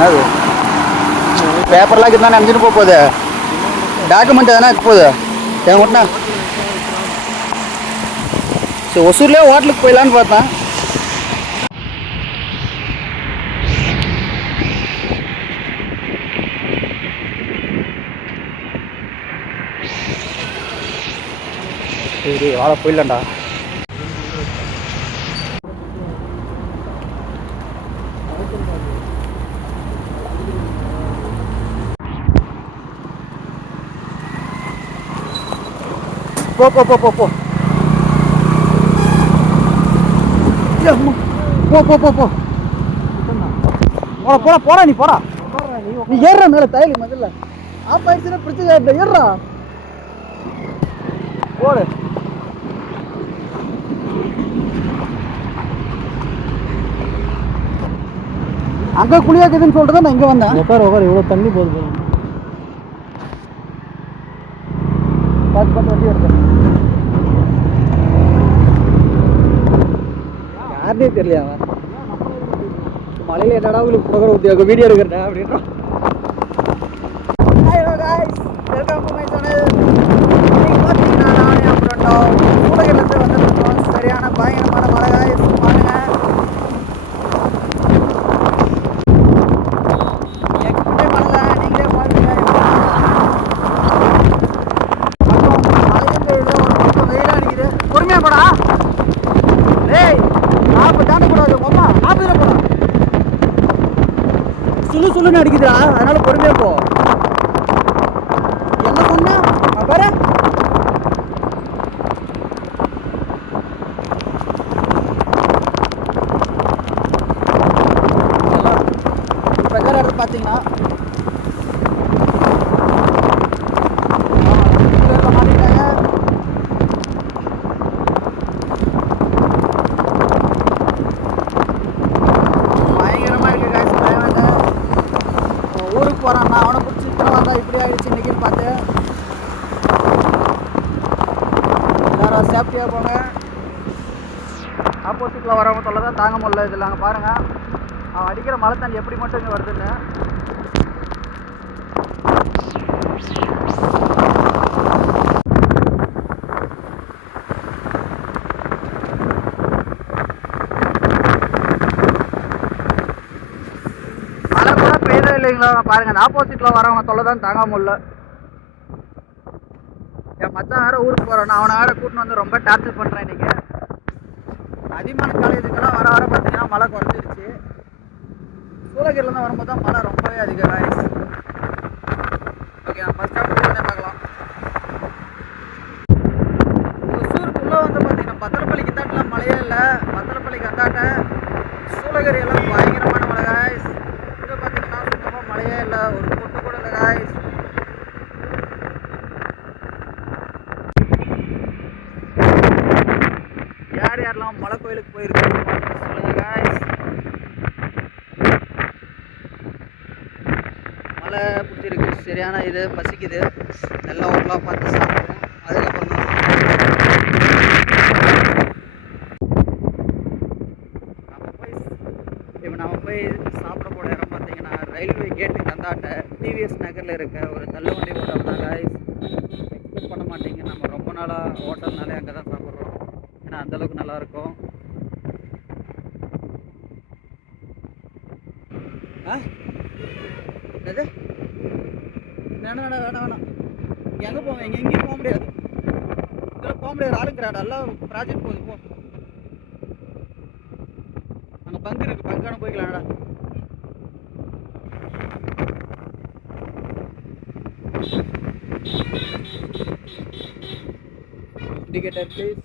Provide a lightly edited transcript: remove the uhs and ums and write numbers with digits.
என்னது பேப்பர்லாம் இருந்தால் நினைச்சிட்டு போகுது. டாக்குமெண்ட் எதனா போகுது என் ஒட்டினா. சரி ஒசூர்லேயே ஹோட்டலுக்கு போயிடலான்னு பார்த்தேன். சரி வாழ போயிடலாம்டா. போ போ போ போ போ போ போ போ போ போடா போடா போடா நீ போடா. நீ ஏறுற மேலே தையல் முதல்ல ஆஃப் ஆயிடுச்சுன்னா பிரச்சனை ஏறுறா போடு. அங்கே குளியாக்குதுன்னு சொல்லிட்டு நான் இங்கே வந்தேன். உட்கார உட்கார இவ்வளோ தண்ணி போகுது. பார்த்து பார்த்து வண்டி எடுத்தேன். யாருனே தெரியலையா அவன் மலையில் என்னடா உங்களுக்கு புரோகிராம் ஊற்றி வீடியோ எடுக்கிறேன் அப்படின்றான். Hello guys, welcome to my channel. இன்னைக்கு பார்த்தீங்கன்னா நானே அப்புறம் சூளகிரிலேருந்து வந்துருக்கோம். சரியான பயங்கரமான மழை காய்ஸ் பாருங்க. எங்கிட்டே பண்ணல, நீங்களே பாருங்க. மழையும் பெய்யுது, ஒரு பக்கம் வெயிலாக அடிக்குது. பொறுமையாக போடா. டேய் 40 தாண்ட கூடாது. அம்மா 40 போடா. சுள்ளுன்னு அடிக்குதுடா, அதனால பொறுமையாக போ. என்ன சொன்ன பாரு. பிரகார இடத்துல பார்த்தீங்கன்னா மாட்டிட்டாங்க. பயங்கரமாக இருக்குது காசு. பயம் வந்து ஊருக்கு போகிறான்னா அவனை பிடிச்சி இத்தனை வந்தால் இப்படி ஆகிடுச்சு இன்றைக்கின்னு பார்த்து. எல்லாரும் சேஃப்டியாக போங்க. ஆப்போசிட்டில் வரவங்க தொல்லை தான் தாங்க முடியல. இதில் அங்கே பாருங்கள் அவன் அடிக்கிற மழை தண்ணி எப்படி மட்டும் இங்கே வருதுன்னு. மழை கூட பெய்யவே இல்லைங்களா பாருங்கள். அந்த ஆப்போசிட்டில் வரவங்க தொல்லை தான் தாங்க முடியல. என் மச்சான் வேறு ஊருக்கு போகிறான். அவனை வேறு கூட்டின்னு வந்து ரொம்ப டார்ச்சர் பண்ணுறேன் இன்றைக்கி. அதிகமான காலேஜுக்கெல்லாம் வர வர பார்த்தீங்கன்னா மழை குறைஞ்சிருச்சு. சூளகிரிலேருந்து வரும்போது தான் மழை ரொம்பவே அதிகம் ஆயிடுச்சு. ஓகே, நான் ஃபஸ்ட் ஸ்டாப் உடனே பார்க்கலாம். ஒசூருக்குள்ளே வந்து பார்த்தீங்கன்னா பத்திரப்பள்ளிக்கு தாட்டில் மழையே இல்லை. பத்திரப்பள்ளிக்கு அந்தாட்ட சூளகிரி எல்லாம் பயங்கரமான மழை காய்ஸ். இங்கே பார்த்தீங்கன்னா சுத்தமாக மழையே இல்லை, ஒரு பொட்டு கூட இல்லை காய்ஸ். யார் யாரெல்லாம் மலை கோயிலுக்கு போயிருக்கோம் சொல்லுங்க காய்ஸ். மழை பிடிச்சிருக்கு, சரியான இது பசிக்குது. நல்லா ஹோட்டலாக பார்த்து சாப்பிடுவோம். அதுக்கப்புறம் தான் நம்ம போய் சாப்பிட போட இடம் பார்த்தீங்கன்னா ரயில்வே கேட்டுக்கு அந்தாட்ட டிவிஎஸ் நகரில் இருக்க ஒரு தள்ளுவண்டி ஹோட்டல் தான் காய்ஸ். எக்ஸ்பெக்ட் பண்ண மாட்டீங்க, நம்ம ரொம்ப நாளாக ஹோட்டல்னாலே அங்கே தான் சாப்பிட்றோம். ஏன்னா அந்தளவுக்கு நல்லாயிருக்கும். என்னது வேணாம் வேணாம் வேணாம். எங்கே போவேன்? எங்கேயும் போக முடியாது. இதெல்லாம் போக முடியாது. ஆளுங்கிறாடா எல்லாம் ப்ராஜெக்ட் போகுது. போ, அங்கே பங்கு இருக்குது, பங்கான போய்க்கலாம்டா. Indicator please.